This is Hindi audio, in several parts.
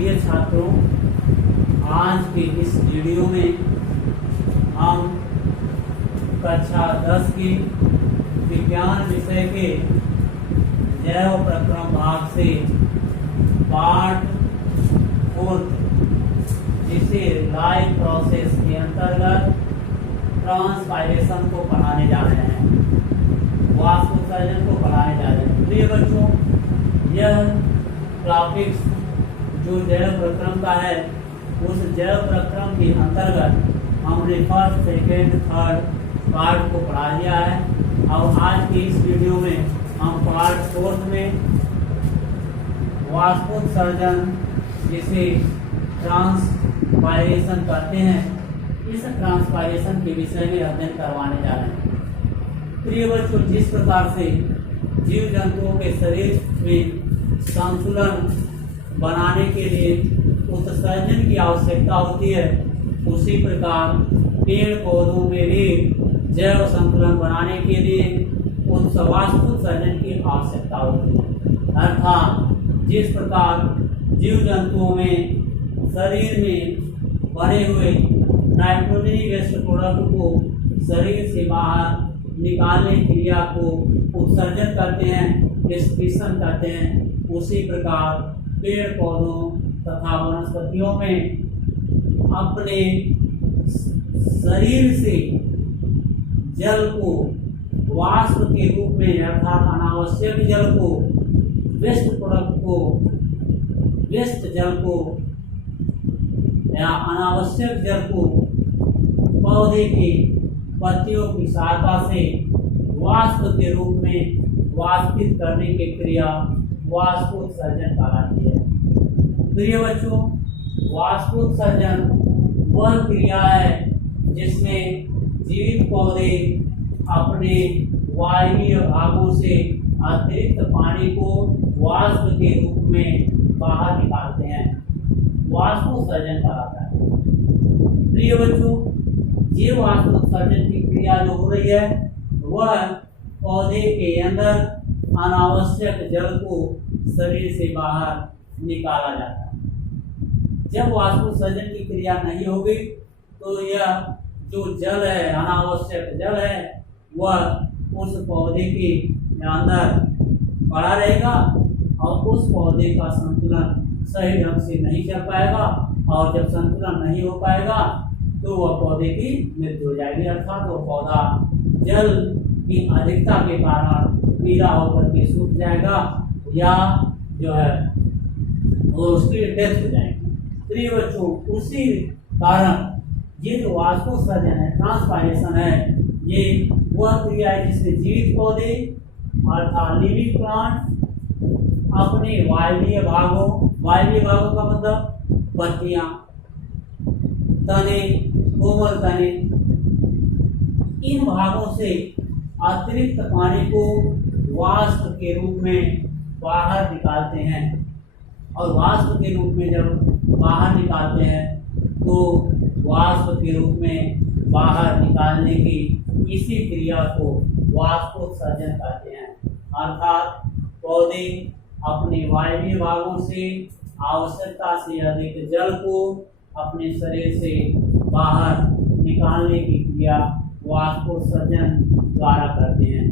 प्रिय छात्रों, आज के इस वीडियो में हम कक्षा 10 के विज्ञान विषय के जैव प्रक्रम भाग से पार्ट 4 जिसे लाइव प्रोसेस के अंतर्गत ट्रांसपायरेशन को पढ़ाने जा रहे हैं, वाष्पोत्सर्जन को पढ़ाने जा रहे हैं। प्रिय बच्चों, यह टॉपिक्स जो जैव प्रक्रम का है, उस जैव प्रक्रम के अंतर्गत हमने फर्स्ट, सेकेंड, थर्ड पार्ट को पढ़ा लिया है। और आज के इस वीडियो में हम पार्ट 4 में वाष्पोत्सर्जन जिसे ट्रांसपायरेशन कहते हैं, इस ट्रांसपायरेशन के विषय में अध्ययन करवाने जा रहे हैं। प्रिय बच्चों, जिस प्रकार से जीव जंतुओं के शरीर में संतुलन बनाने के लिए उत्सर्जन की आवश्यकता होती है, उसी प्रकार पेड़ पौधों में भी जैव संतुलन बनाने के लिए वाष्पोत्सर्जन की आवश्यकता होती है। अर्थात जिस प्रकार जीव जंतुओं में शरीर में बने हुए नाइट्रोजनी वेस्ट प्रोडक्ट को शरीर से बाहर निकालने की क्रिया को उत्सर्जन करते हैं, एक्सक्रीशन करते हैं, उसी प्रकार पेड़ पौधों तथा वनस्पतियों में अपने शरीर से जल को वाष्प के रूप में अर्थात अनावश्यक जल को, वेस्ट प्रोडक्ट को, वेस्ट जल को या अनावश्यक जल को पौधे के पत्तियों की सहायता से वाष्प के रूप में वाष्पित करने की क्रिया वाष्पोत्सर्जन कहलाती है। प्रिय बच्चों, वाष्पोत्सर्जन वह क्रिया है जिसमें जीवित पौधे अपने वायवीय भागों से अतिरिक्त पानी को वाष्प के रूप में बाहर निकालते हैं, वाष्पोत्सर्जन कहलाता है। प्रिय बच्चों, ये वाष्पोत्सर्जन की क्रिया जो हो रही है वह पौधे के अंदर अनावश्यक जल को शरीर से बाहर निकाला जाता है। जब वाष्पोत्सर्जन की क्रिया नहीं होगी तो यह जो जल है, अनावश्यक जल है, वह उस पौधे के अंदर पड़ा रहेगा और उस पौधे का संतुलन सही ढंग से नहीं चल पाएगा, और जब संतुलन नहीं हो पाएगा तो वह पौधे की मृत्यु हो जाएगी। अर्थात वह पौधा जल की अधिकता के कारण पीला होकर के सूख जाएगा या जो है वो उसकी डेथ हो जाएगी। प्रिय बच्चों, उसी कारण ये जो वाष्पोत्सर्जन है, ट्रांसपायरेशन है, ये वह क्रिया है जिसमें जीवित पौधे अर्थात लिविंग प्लांट अपने वायवीय भागों का मतलब पत्तियां, तने, कोमल तने, इन भागों से अतिरिक्त पानी को वाष्प के रूप में बाहर निकालते हैं। और वाष्प के रूप में जब बाहर निकालते हैं तो वाष्प के रूप में बाहर निकालने की इसी क्रिया को वाष्पोत्सर्जन कहते हैं। अर्थात पौधे अपने वायवीय भागों से आवश्यकता से अधिक जल को अपने शरीर से बाहर निकालने की क्रिया वाष्पोत्सर्जन द्वारा करते हैं।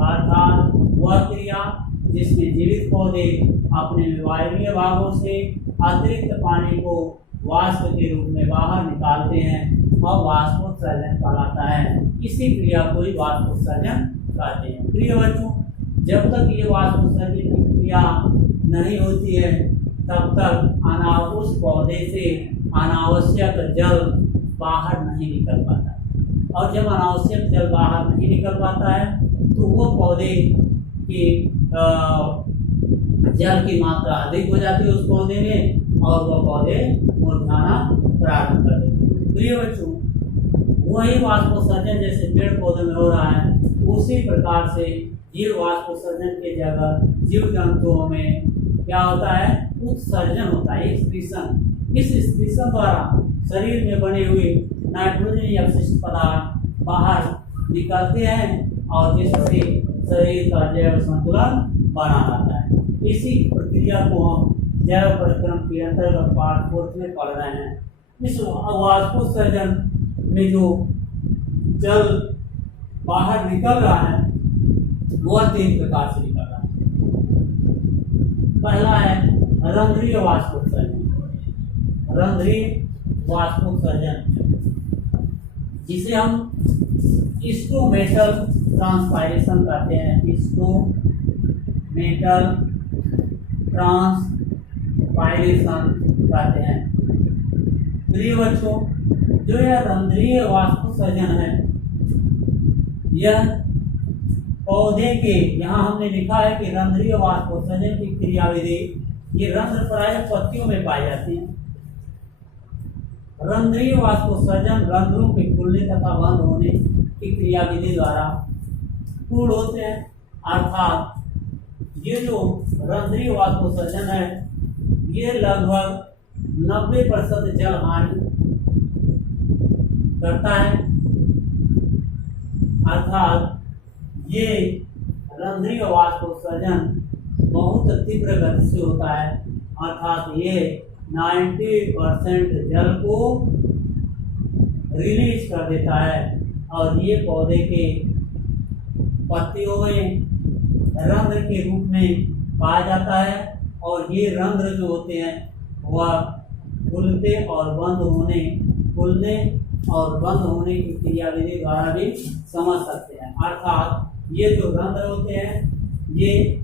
अर्थात वह क्रिया जिसमें जीवित पौधे अपने वायवीय भागों से अतिरिक्त पानी को वाष्प के रूप में बाहर निकालते हैं और वाष्पोत्सर्जन कहलाता है। इसी क्रिया को ही वाष्पोत्सर्जन कहते हैं। प्रिय बच्चों, जब तक ये वाष्पोत्सर्जन की क्रिया नहीं होती है तब तक उस पौधे से अनावश्यक जल बाहर नहीं निकल पाता, और जब अनावश्यक जल बाहर नहीं निकल पाता है तो वो पौधे की जल की मात्रा अधिक हो जाती है उस पौधे में, और वह पौधे मुरझाना प्रारंभ कर देते हैं। प्रिय बच्चों, वही वाष्पोत्सर्जन जैसे पेड़ पौधे में हो रहा है, उसी प्रकार से जीव वाष्पोत्सर्जन के जगह जीव जंतुओं में क्या होता है, उत्सर्जन होता है, एक्सक्रीशन। इस एक्सक्रीशन द्वारा शरीर में बने हुए नाइट्रोजन अपशिष्ट पदार्थ बाहर निकलते हैं और जिससे शरीर का जैव संतुलन बना रहता है। इसी प्रक्रिया को हम जैव परिक्रम के अंतर्गत पार्ट 4 में पढ़ रहे हैं। इस वाष्पोत्सर्जन में जो जल बाहर निकल रहा है वह 3 प्रकार से निकल रहा है। पहला है रंध्रीय वाष्पोत्सर्जन। रंध्रीय वाष्पोत्सर्जन जिसे हम इंस्ट्रूमेंटल ट्रांसपायरेशन कहते हैं। इंस्ट्रूमेंटल ट्रांसपायरेशन कहते हैं। प्रिय बच्चों, जो यह रंध्रीय वाष्पोत्सर्जन है, यह पौधे के, यहाँ हमने लिखा है कि रंध्रीय वाष्पोत्सर्जन की क्रियाविधि, ये रंध्र प्रायः पत्तियों में पाई जाती है। रंध्रीय वाष्पोत्सर्जन रंध्रों के खुलने तथा बंद होने की क्रियाविधि द्वारा पूर्ण होते हैं। अर्थात ये जो रंध्रीय वाष्पोत्सर्जन है, ये लगभग 90% जल हानि करता है। अर्थात ये रंध्रीय वाष्पोत्सर्जन बहुत तीव्र गति से होता है। अर्थात ये 90% जल को रिलीज कर देता है और ये पौधे के पत्तियों में रंध्र के रूप में पाया जाता है। और ये रंध्र जो होते हैं वह खुलने और बंद होने की क्रियाविधि द्वारा भी समझ सकते हैं। अर्थात ये जो रंध्र होते हैं ये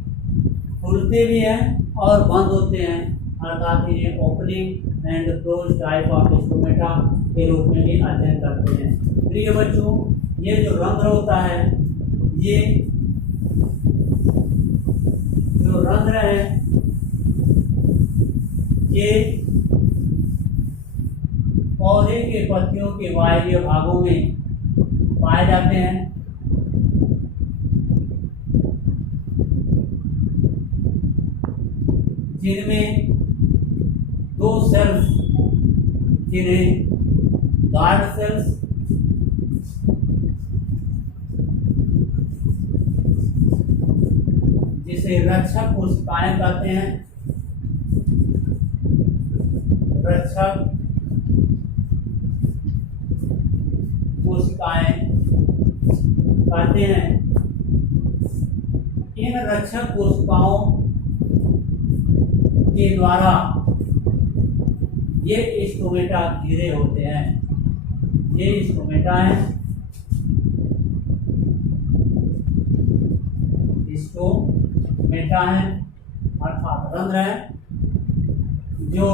खुलते भी हैं और बंद होते हैं। अर्थात इन्हें opening and close type of stomata के रूप में भी अध्ययन करते हैं। प्रिय बच्चों, ये जो रंध्र होता है, ये जो रंध्र है ये पौधे के पत्तियों के बाह्य भागों में पाए जाते हैं। जिनमें 2 सेल्स, जिन्हें गार्ड सेल्स जिसे रक्षक कोशिकाएं कहते हैं, रक्षक कोशिकाएं कहते हैं। इन रक्षक कोशिकाओं के द्वारा ये स्टोमेटा घिरे होते हैं। ये स्टोमेटा है, स्टोमेटा है अर्थात रंध्र है जो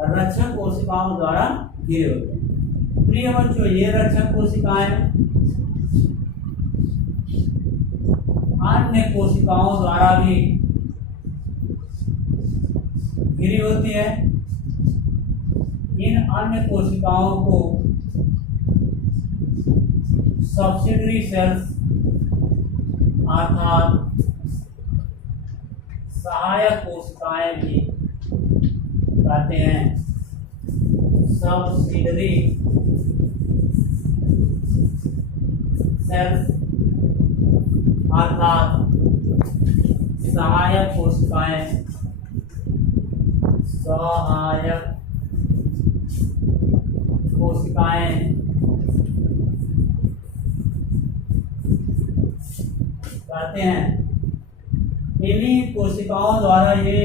रक्षक कोशिकाओं द्वारा घिरे होते हैं। प्रिय बच्चों, ये रक्षक कोशिकाएं अन्य कोशिकाओं द्वारा भी घिरी होती है। इन अन्य कोशिकाओं को सब्सिडरी सेल्स अर्थात सहायक कोशिकाएं भी कहते हैं। सब्सिडरी सेल्स अर्थात सहायक कोशिकाएं, सहायक कोशिकाएं कहते हैं। इन्हीं कोशिकाओं द्वारा ये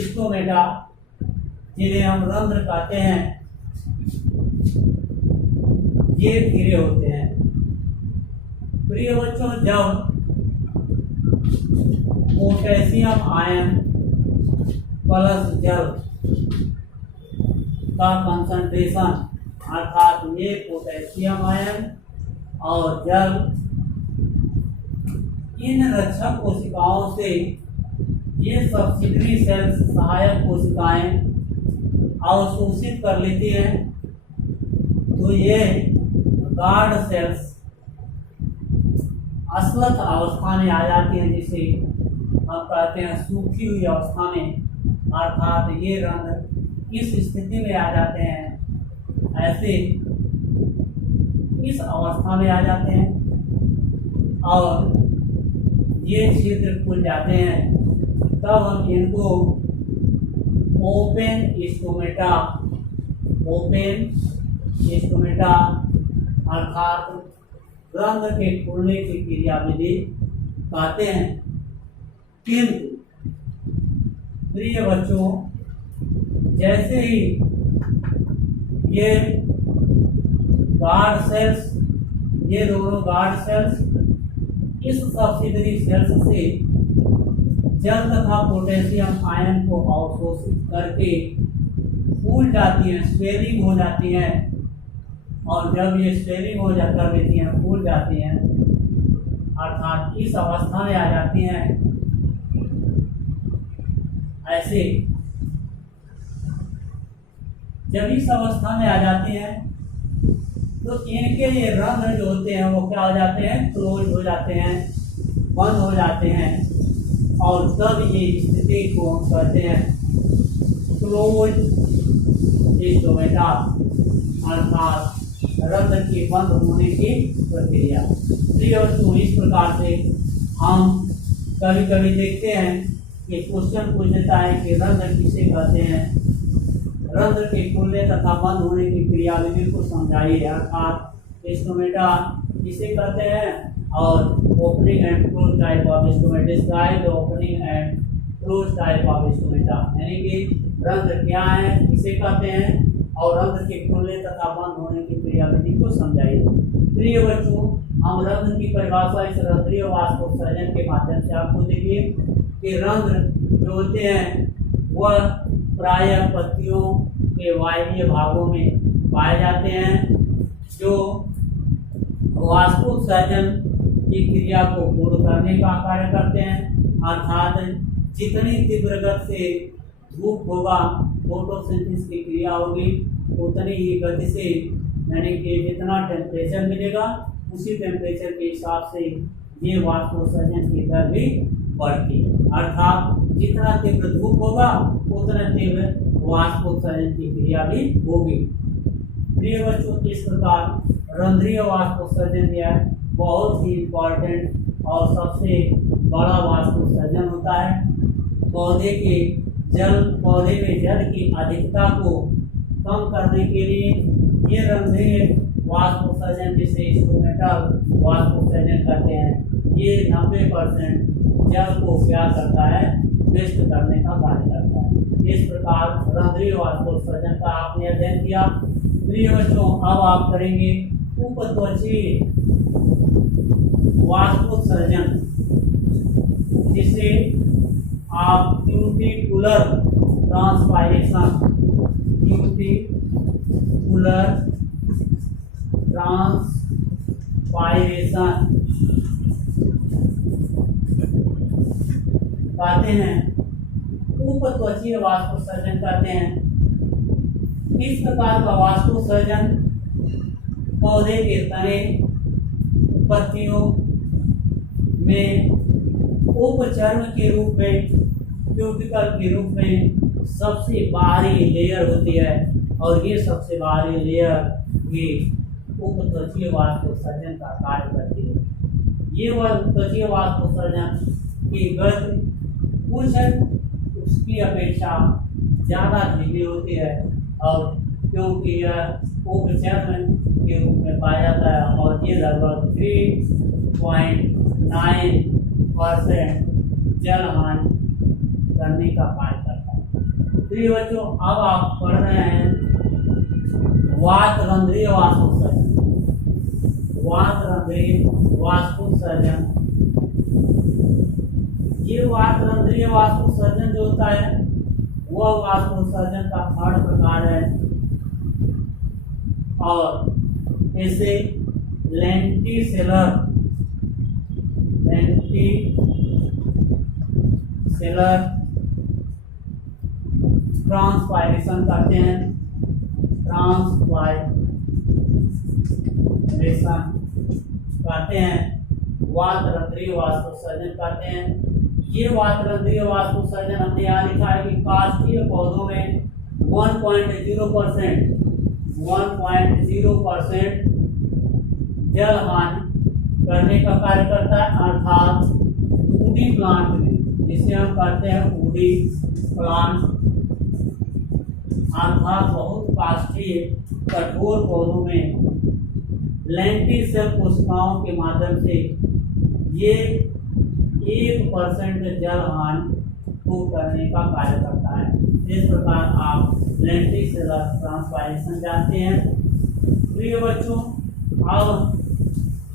स्टोमेटा, जिन्हें हम रंध्र कहते हैं, ये घिरे होते हैं। प्रिय बच्चों, जब पोटेशियम आयन प्लस जल का कंसंट्रेशन अर्थात ये पोटेशियम आयन और जल इन रक्षक कोशिकाओं से ये सब्सिडरी सेल्स सहायक कोशिकाएं अवशोषित कर लेती हैं, तो ये गार्ड सेल्स अश्वत्थ अवस्था में आ जाती हैं, जिसे हम कहते हैं सूखी हुई अवस्था में। अर्थात ये रंध्र इस स्थिति में आ जाते हैं, ऐसे इस अवस्था में आ जाते हैं और ये छिद्र खुल जाते हैं तब हम इनको ओपन स्टोमेटा अर्थात रंध्र के खुलने की क्रियाविधि कहते हैं। किंतु प्रिय बच्चों, जैसे ही ये गार्ड सेल्स, ये दोनों गार्ड सेल्स इस सब्सिडरी सेल्स से जल तथा पोटेशियम आयन को अवशोषित करके फूल जाती हैं, स्वेलिंग हो जाती हैं, और जब ये स्वेलिंग हो कर देती हैं, फूल जाती हैं, अर्थात इस अवस्था में आ जाती हैं, ऐसे जब इस अवस्था में आ जाती हैं तो इनके ये रंध्र जो होते हैं वो क्या हो जाते हैं, क्लोज हो जाते हैं, बंद हो जाते हैं, और तब ये स्थिति को हम कहते हैं क्लोज स्टोमेटा अर्थात रंध्र के बंद होने की प्रक्रिया। तो इस प्रकार से हम कभी कभी देखते हैं कि क्वेश्चन पूछ देता है कि रंध्र किसे कहते हैं, रंध्र के खुलने तथा बंद होने की क्रियाविधि को समझाइए, अर्थात स्टोमेटा किसे कहते हैं और opening and close type of stomata, describe the opening and close type of stomata, यानी कि रंध्र क्या है, किसे कहते हैं, और रंध्र के खुलने तथा बंद होने की क्रियाविधि को समझाइए। प्रिय बच्चों, हम रंध्र की परिभाषा इस रंध्रीय वाष्पोत्सर्जन के माध्यम से आपको देखिए कि रंध्र जो होते हैं वह प्रायः पत्तियों के वायवीय भागों में पाए जाते हैं, जो वाष्पोत्सर्जन की क्रिया को पूर्ण करने का कार्य करते हैं, अर्थात जितनी तीव्र गति से धूप होगा, फोटोसिंथेसिस की क्रिया होगी, उतनी ही गति से, यानी कि जितना टेम्परेचर मिलेगा उसी टेम्परेचर के हिसाब से ये वाष्पोत्सर्जन की दर भी बढ़ती है, अर्थात जितना तीव्र धूप होगा उतना तीव्र वाष्पोत्सर्जन की क्रिया भी होगी। प्रिय बच्चों, इस प्रकार रंध्रीय वाष्पोत्सर्जन यह बहुत ही इम्पोर्टेंट और सबसे बड़ा वाष्पोत्सर्जन होता है। पौधे में जल की अधिकता को कम करने के लिए ये रंध्रीय वाष्पोत्सर्जन, जिसे स्टोमेटल वाष्पोत्सर्जन करते हैं, ये 90% जल को क्या करता है, वेस्ट करने का कार्य करता है। इस प्रकार रंध्रीय वाष्पोत्सर्जन का आपने अध्ययन किया। प्रिय बच्चों, अब आप करेंगे उपत्वचीय वाष्पोत्सर्जन, जिसे आप क्यूटिकुलर ट्रांसपायरेशन कहते हैं, उपत्वचीय वाष्पोत्सर्जन कहते हैं। इस प्रकार का वाष्पोत्सर्जन पौधे के तने, पत्तियों में उपचर्म के रूप में, क्यूटिकल के रूप में सबसे बाहरी लेयर होती है, और ये सबसे बाहरी लेयर भी उपत्वचीय वाष्पोत्सर्जन का कार्य करती है। ये उपत्वचीय वाष्पोत्सर्जन की गति कुछ उसकी अपेक्षा ज़्यादा धीमी होती है, और क्योंकि यह उपचर्म के रूप में पाया जाता है, और ये लगभग 3.9% जलहानि करने का कार्य करता है। प्रिय बच्चों, अब आप पढ़ रहे हैं वातरंध्रीय वाष्पोत्सर्जन। वातरंध्रीय वाष्पोत्सर्जन, ये वातरंध्रीय वाष्पोत्सर्जन जो होता है वह वाष्पोत्सर्जन का थर्ड प्रकार है, और इसे लेंटिसेलर ट्रांसपायरेशन करते हैं। वातरंध्रीय वाष्पोत्सर्जन करते हैं। ये वातरंध्रीय वाष्पोत्सर्जन हमने यहाँ लिखा है कि काष्ठीय पौधों में 1.0% जल हानि करने का कार्य करता है, अर्थात वुडी प्लांट में जिसे हम कहते हैं वुडी प्लांट, अर्थात बहुत काष्ठीय कठोर पौधों में लेंटिल सेल कोशिकाओं के माध्यम से ये 1% जलहान को करने का कार्य करता है। इस प्रकार आप लेंटिल सेलुलर ट्रांसपायरेशन जानते हैं। प्रिय बच्चों, अब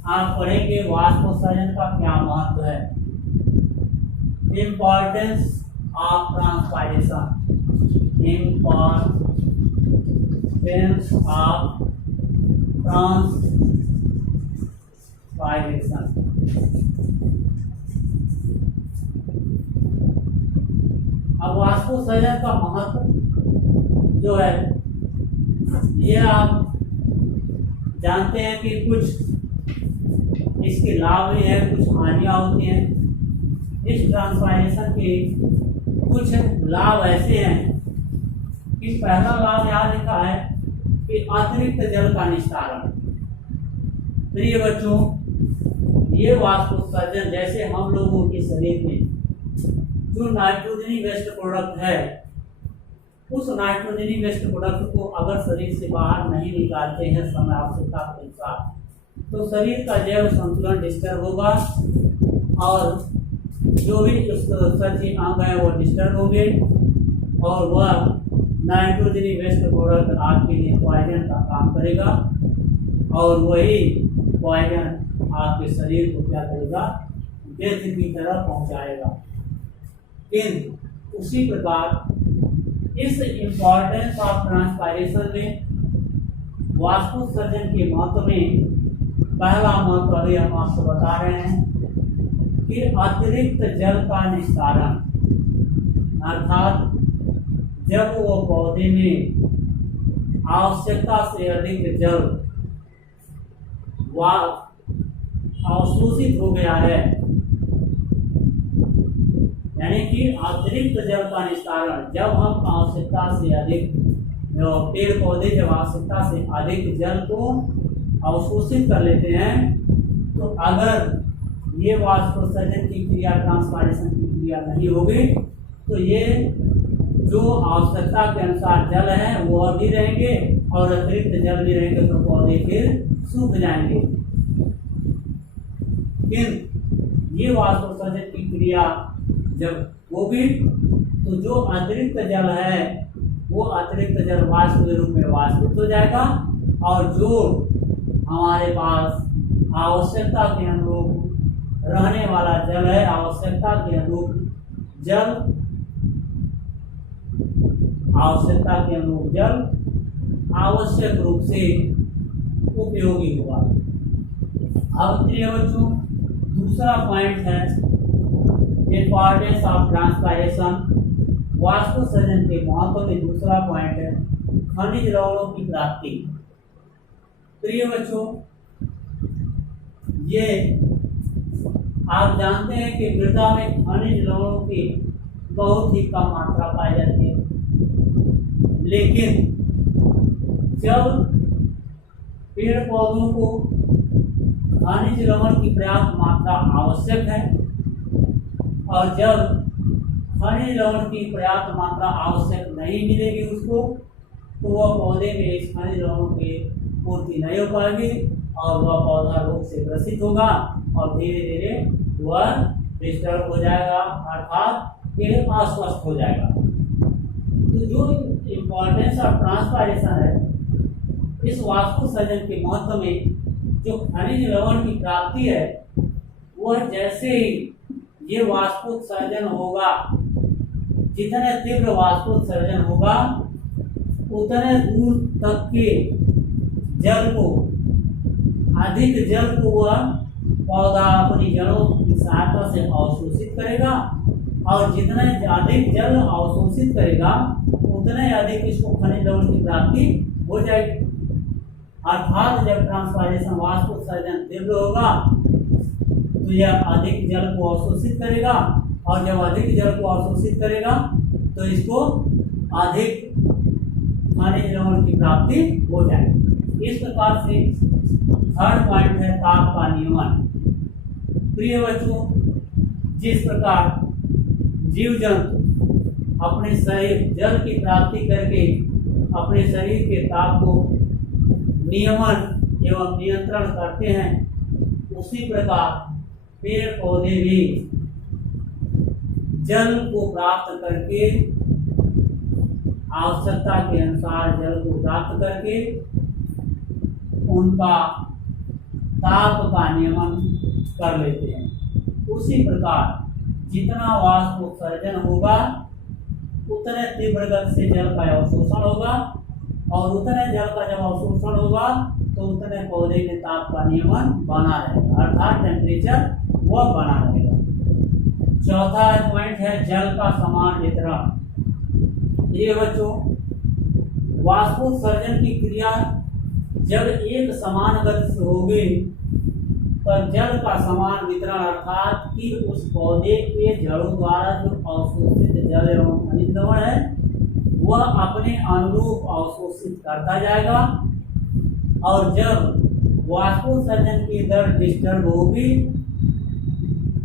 आप पढ़ेंगे वाष्पोत्सर्जन का क्या महत्व है। Importance of transpiration, importance of transpiration. अब वाष्पोत्सर्जन का महत्व जो है ये आप जानते हैं कि कुछ इसके लाभ भी है, कुछ हानियां होती हैं। इस ट्रांसपायरेशन के कुछ लाभ ऐसे हैं कि पहला लाभ यहाँ लिखा है कि अतिरिक्त जल का निस्तारण। प्रिय बच्चों, ये वाष्पोत्सर्जन जैसे हम लोगों के शरीर में जो नाइट्रोजनी वेस्ट प्रोडक्ट है, उस नाइट्रोजनी वेस्ट प्रोडक्ट को अगर शरीर से बाहर नहीं निकालते हैं समय आवश्यकता के अनुसार, तो शरीर का जैव संतुलन डिस्टर्ब होगा और जो भी सर्जी अंग है वो डिस्टर्ब होंगे और वह नाइट्रोजनी वेस्ट प्रोडक्ट आपके लिए पॉइजन का काम करेगा और वही पॉइजन आपके शरीर को क्या करेगा, डेथ की तरफ पहुंचाएगा। लेकिन उसी प्रकार इस इम्पोर्टेंस ऑफ ट्रांसपायरेशन में वाष्पोत्सर्जन के महत्व में पहला महत्व अभी हम आपको बता रहे हैं कि अतिरिक्त जल का निस्तारण, अर्थात जब वो पौधे में आवश्यकता से अधिक जल अवशोषित हो गया है, यानी कि अतिरिक्त जल का निस्तारण, जब हम आवश्यकता से अधिक पेड़ पौधे जब आवश्यकता से अधिक जल को अवशोषित कर लेते हैं, तो अगर ये वाष्पोत्सर्जन की क्रिया, ट्रांसपायरेशन की क्रिया नहीं होगी तो ये जो आवश्यकता के अनुसार जल है वो भी रहेंगे और अतिरिक्त जल भी रहेंगे, तो पौधे फिर सूख जाएंगे। लेकिन ये वाष्पोत्सर्जन की क्रिया जब होगी तो जो अतिरिक्त जल है वो अतिरिक्त जल वाष्प के रूप में वाष्पित हो जाएगा और जो हमारे पास आवश्यकता के अनुरूप रहने वाला जल है, आवश्यकता के अनुरूप जल, आवश्यकता के अनुरूप जल आवश्यक रूप से उपयोगी होगा। अब प्रिय बच्चों, दूसरा पॉइंट है इंपॉर्टेंस ऑफ ट्रांसपायरेशन, वाष्पोत्सर्जन के महत्व में दूसरा पॉइंट है खनिज लवणों की प्राप्ति। प्रिय बच्चों, ये आप जानते हैं कि मृदा में खनिज लवणों की बहुत ही कम मात्रा पाई जाती है, लेकिन जब पेड़ पौधों को खनिज लवण की पर्याप्त मात्रा आवश्यक है और जब खनिज लवण की पर्याप्त मात्रा आवश्यक नहीं मिलेगी उसको, तो वह पौधे में इस खनिज लवणों की पूर्ति नहीं हो पाएगी और वह पौधा रोग से ग्रसित होगा और धीरे धीरे वह डिस्टर्ब हो जाएगा, अर्थात ये अस्वस्थ हो जाएगा। तो जो इम्पोर्टेंस ऑफ ट्रांसपायरेशन है, इस वाष्पोत्सर्जन के महत्व में जो खनिज लवण की प्राप्ति है, वह जैसे ही ये वाष्पोत्सर्जन होगा, जितने तीव्र वाष्पोत्सर्जन होगा उतने दूर तक के जल को, अधिक जल को वह पौधा अपनी जड़ों की सहायता से अवशोषित करेगा और जितने अधिक जल अवशोषित करेगा उतने अधिक इसको खनिज लवण की प्राप्ति हो जाएगी। अर्थात जब ट्रांसपायरेशन वाष्पोत्सर्जन तीव्र होगा तो यह अधिक जल को अवशोषित करेगा और जब अधिक जल को अवशोषित करेगा तो इसको अधिक खनिज लवण की प्राप्ति हो जाएगी। इस प्रकार से थर्ड पॉइंट है ताप का नियमन। प्रिय बच्चों, जिस प्रकार जीव जंतु अपने शरीर जल की प्राप्ति करके अपने शरीर के ताप को नियमन एवं नियंत्रण करते हैं, उसी प्रकार पेड़ पौधे भी जल को प्राप्त करके आवश्यकता के अनुसार जल को प्राप्त करके उनका ताप का नियमन कर लेते हैं। उसी प्रकार जितना वाष्प उत्सर्जन होगा उतने तीव्र गति से जल का अवशोषण होगा, और उतने जल का जब अवशोषण होगा तो उतने पौधे के ताप का नियमन बना रहेगा, अर्थात टेम्परेचर वह बना रहेगा। चौथा पॉइंट है जल का समान वितरण। ये बच्चों, वाष्पोत्सर्जन की क्रिया जब एक समान गति से होगी पर जल का समान वितरण, अर्थात कि उस पौधे के जड़ों द्वारा जो अवशोषित जल एवं खनिज लवण है वह अपने अनुरूप अवशोषित करता जाएगा, और जब वाष्पोत्सर्जन की दर डिस्टर्ब होगी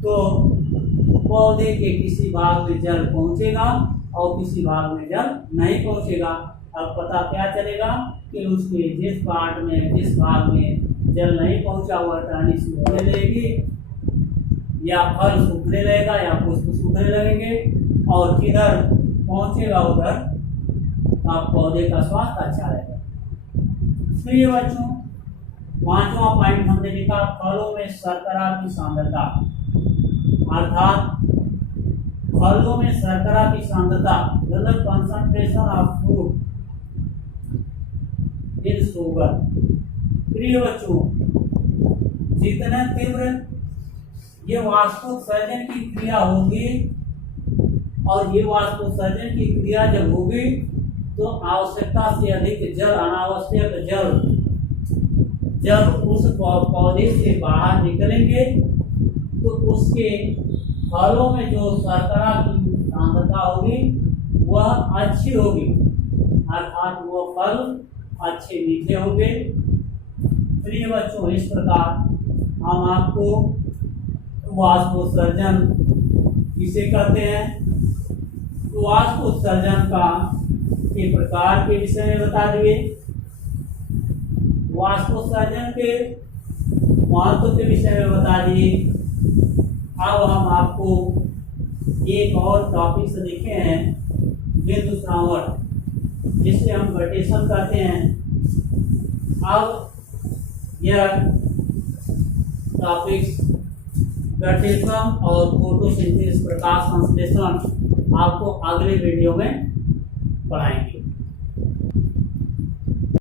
तो पौधे के किसी भाग में जल पहुंचेगा और किसी भाग में जल नहीं पहुंचेगा। अब पता क्या चलेगा कि उसके जिस भाग में जल नहीं पहुंचा हुआ टहनी सूखने लगेगी, या फल सूखने लगेगा, या पुष्प सूखने लगेंगे, और किधर पहुंचेगा उधर आप पौधे का स्वास्थ्य अच्छा रहेगा। इसलिए बच्चों, पांचवा पॉइंट हमने लिखा फलों में शर्करा की सांद्रता, अर्थात फलों में शर्करा की सांद्रता मतलब concentration of fruit in sugar. प्रिय बच्चों, जितना तीव्र ये वाष्पोत्सर्जन की क्रिया होगी, और ये वाष्पोत्सर्जन की क्रिया जब होगी तो आवश्यकता से अधिक जल, अनावश्यक जल जब उस पौधे से बाहर निकलेंगे तो उसके फलों में जो शर्करा की सांद्रता होगी वह अच्छी होगी, अर्थात वह फल अच्छे मीठे होंगे। प्रिय बच्चों, इस प्रकार हम आपको वाष्पोत्सर्जन किसे कहते हैं, वाष्पोत्सर्जन का के प्रकार के विषय में बता दिए, वाष्पोत्सर्जन के महत्व के विषय में बता दिए। अब हम आपको एक और टॉपिक से लिखे हैं बिंदु श्रावण, जिसे हम गटेशन कहते हैं। अब यह टॉपिक्स गटेशन और फोटोसिंथेसिस प्रकाश संश्लेषण आपको अगले वीडियो में पढ़ाएंगे।